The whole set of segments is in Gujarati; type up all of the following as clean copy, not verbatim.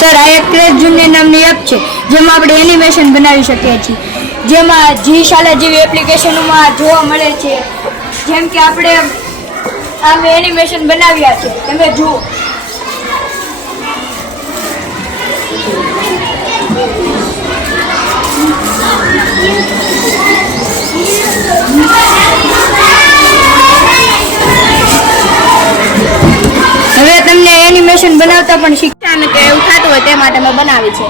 સર આ એક ક્રેઝ જુનિયર નામની એપ છે જેમાં આપણે એનિમેશન બનાવી શકીએ છીએ, જેમાં જી શાલા જેવી એપ્લિકેશનોમાં જોવા મળે છે. જેમ કે આપણે આ એનિમેશન બનાવ્યા છે, તમે જુઓ. હવે તમને એનિમેશન બનાવતા પણ શીખતા ને કે એવું થતું હોય તે માટે મેં બનાવી છે.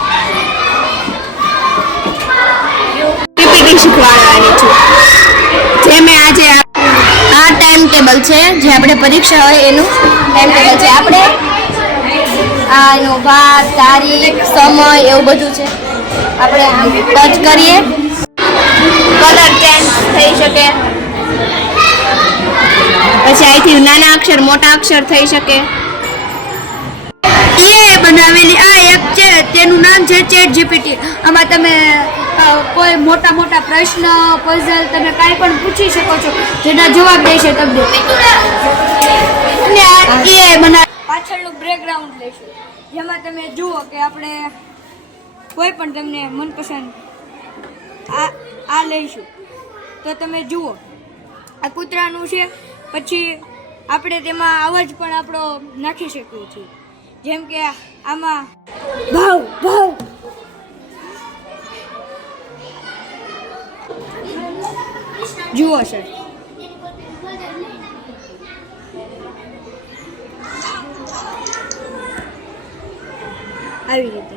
પીપીટી શીખવાડવાની છું. જે મેં આજે આ ટાઈમ ટેબલ છે, જે આપણે પરીક્ષા હોય એનું ટાઈમ ટેબલ છે. આપણે આ એનો વાર, તારીખ, સમય એવું બધું છે. આપણે આમ ટચ કરીએ, કલર ચેન્જ થઈ શકે. પછી અહીંથી નાના અક્ષર મોટા અક્ષર થઈ શકે. બનાવેલી આ એપ છે તેનું નામ છે ચેટ જીપીટી. આમાં તમે કોઈ મોટા મોટા પ્રશ્ન, પઝલ તમે કાંઈ પણ પૂછી શકો છો, જેના જવાબ દેશે તમને. અને આ એઆઈ પાછળનું બેકગ્રાઉન્ડ લેશું, જેમાં તમે જુઓ કે આપણે કોઈ પણ તમને મનપસંદ આ લઈશું તો તમે જુઓ આ કૂતરાનું છે. પછી આપણે તેમાં અવાજ પણ આપણો નાખી શકીએ છીએ, જેમ કે આમાં ભાવ ભાવ. જુઓ સર, આવી રીતે